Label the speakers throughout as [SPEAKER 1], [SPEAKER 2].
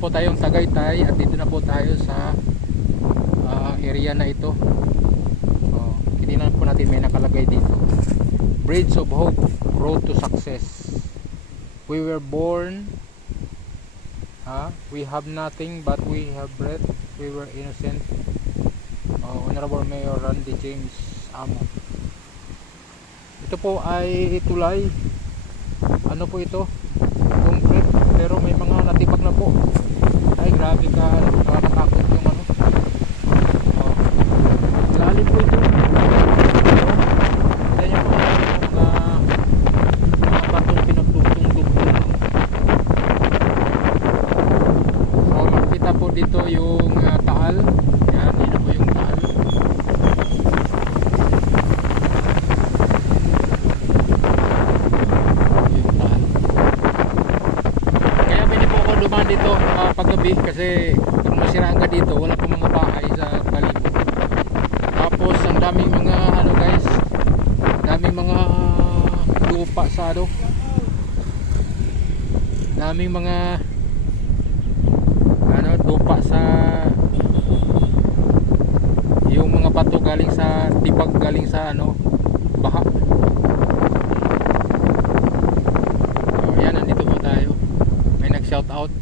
[SPEAKER 1] papunta po tayong Tagaytay at dito na po tayo sa ah, area na ito. Oh, tininan po natin may nakalagay dito. Bridge of Hope, Road to Success. We were born ah, we have nothing but we have breath. We were innocent. Oh, Honorable Mayor Randy James Amo. Ito po ay tulay. Ano po ito? Concrete. Pero may mga natibak na po. Ay, grabe ka. Nakakatakot yung ano. Oh. Lalim po ito. Ganyan po yung mga, mga batong pinagdugtong-dugtong. So, makikita po dito yung ah, taal. Yan, yun po yung taal. Yung taal. Kaya pwede po ako dumaan dito uh, paggabi kasi pag masiraan ka dito wala po mga bahay sa paligid. Tapos ang daming mga ano guys, daming mga lupa sa ano. Daming mga ano lupa sa yung mga bato galing sa tibag galing sa ano baha. So, yan, nandito po tayo. May nag-shout out.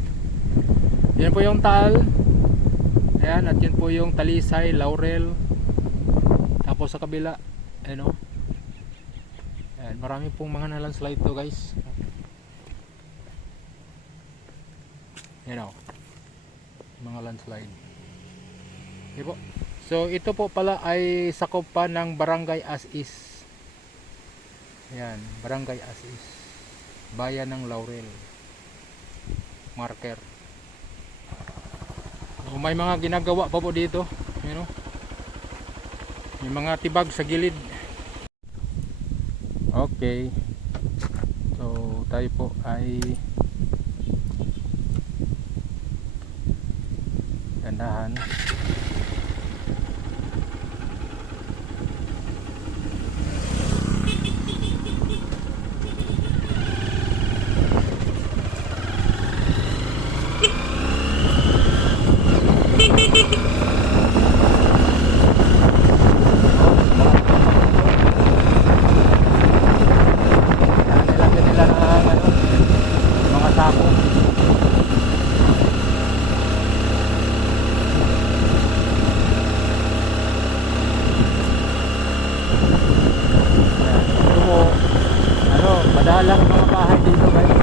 [SPEAKER 1] Yan po yung taal. Ayan, at yun po yung talisay, laurel. Tapos sa kabila, ano. Ayan, marami pong mga nalandslide to guys. Yan o. Mga landslide. Okay po. So, ito po pala ay sakop pa ng barangay as is. Ayan, barangay as is bayan ng Laurel marker so, may mga ginagawa pa po dito you know? may mga tibag sa gilid. Okay. So tayo po ay gandahan Yan, nilagyan nila ng ano, mga sako. Yan, Ito po, ano, madalang mga bahay dito guys.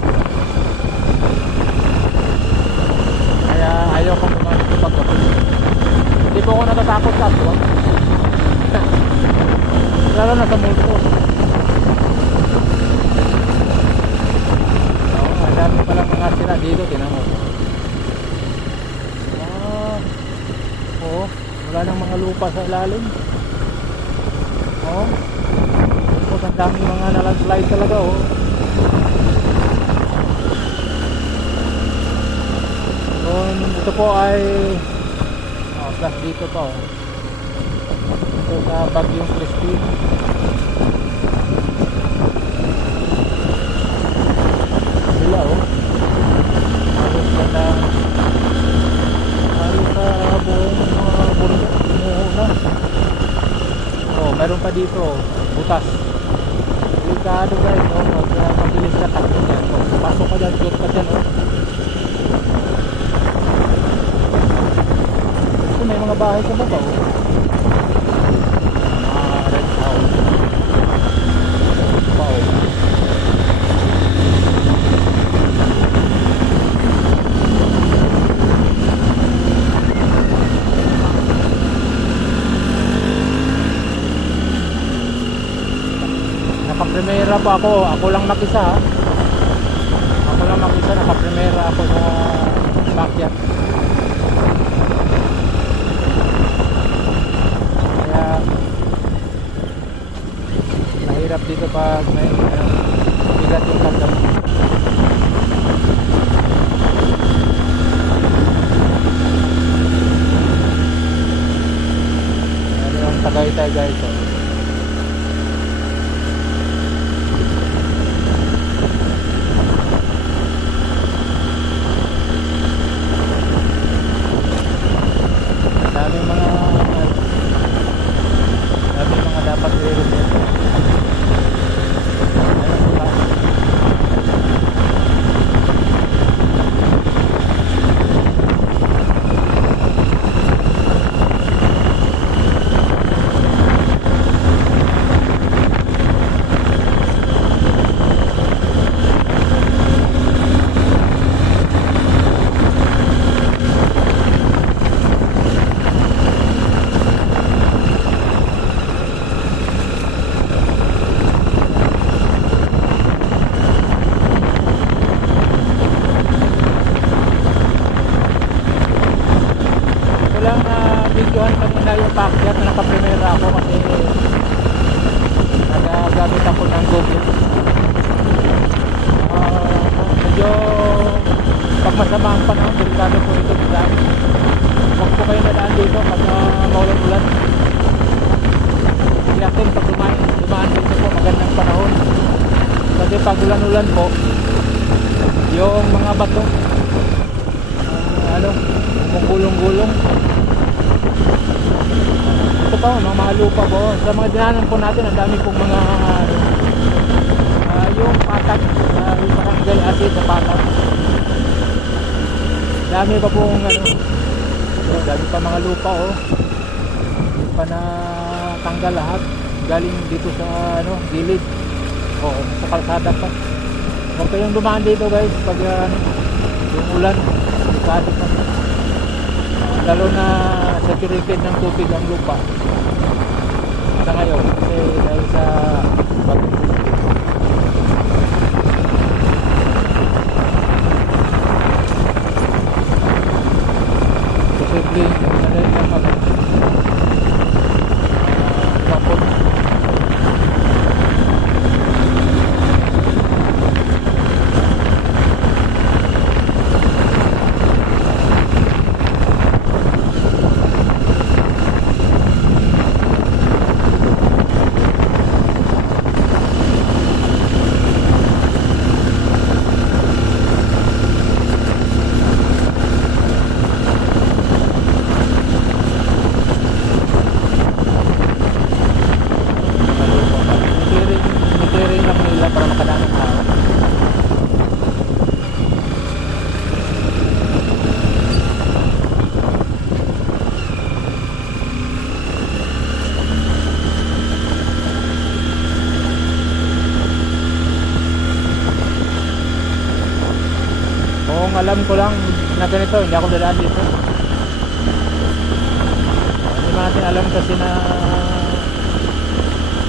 [SPEAKER 1] Kaya ayaw kong pumasok sa pagkakas. Hindi po ako natatakot sa aswang. Lalo na sa multo. Ang dami pala mga sira dito, tinan mo. Ah, oo, wala nang mga lupa sa ilalim. Oo. Tapos ang dami mga nalandslide talaga, oh. So, ito po ay oh, plus dito pa, oh. Ito sa Bagyong Christine. Sila, oh. Halos na na halos na. Oh, meron pa dito, butas. Delikado guys, oh, mag, uh, mabilis ka takbo dyan. Oh, pasok ka dyan, shoot ka dyan, oh. May mga bahay sa baba, oh. Mga red house. Pa, oh. Naka-primera pa ako. Ako lang mag-isa. Ako lang mag-isa. Naka-primera ako sa backyard. Mahirap dito pag may ano, bigat yung kagam. Tagaytay guys. Oh. Ito lang na videohan kanina yung paakyat na nakaprimera ako kasi nagagamit ako ng Google. Ah, medyo pag masama ang panahon, delikado po ito dyan. Huwag po kayo nadaan dito pag uh, maulan-ulan. Yakin pag dumaan, dumaan dito po magandang panahon. Kasi pag ulan-ulan po, yung mga bato, ah, ano, gulong-gulong. Ito pa, mga mga lupa po. Sa mga dinanan po natin, ang dami pong mga ah, yung patak, uh, yung barangay asid na patak. Dami pa pong ano, oh, dami pa mga lupa oh. Pa na tanggal lahat. Galing dito sa ano, gilid. Oh, sa kalsada pa. Huwag kayong dumaan dito guys pag ano, yung ulan. Delikado pa. Lalo na saturated ng tubig ang lupa. Sa ngayon, kasi dahil sa bagong possibly alam ko lang na ganito, hindi ako dadaan dito. Hindi man natin alam kasi na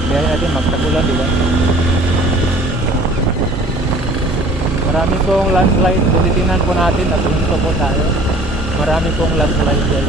[SPEAKER 1] biyahe natin magtagulan, di ba? Marami pong landslide. Kung titingnan po natin, napunto po tayo. Marami pong landslide dyan.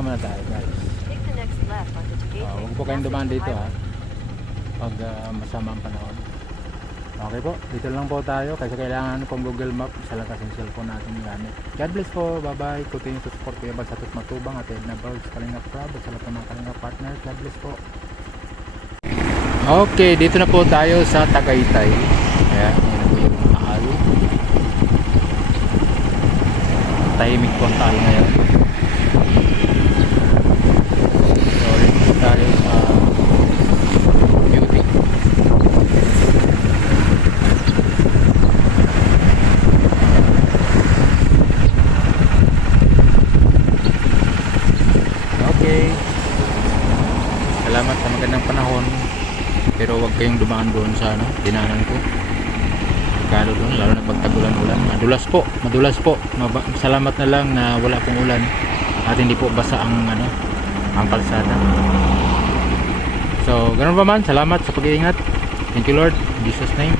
[SPEAKER 1] Dito na muna tayo. Guys. Ah, huwag po kayong dumaan dito ha. Pag ah, masama ang panahon. Okay po, dito lang po tayo kasi kailangan pong Google Map sa lakas ng cellphone natin gamit. God bless po, bye bye. Continue to support Kuya Bal sa Tut Matubang at Edna Vlogs, Kalinga Prab at sa lahat ng mga Kalinga partners. God bless po. Okay, dito na po tayo sa Tagaytay. Ayan, na po yung mahal. Tahimik po ang tayo ngayon. So, tayo sa beauty. Okay. Salamat sa magandang panahon. Pero huwag kayong dumaan doon sa ano, dinanan ko. Kalo doon, lalo na pagtagulan ulan. Madulas po, madulas po. Salamat na lang na wala pong ulan. At hindi po basa ang ano, ang kalsada. So, ganun pa man, salamat sa pag-iingat. Thank you Lord, in Jesus name.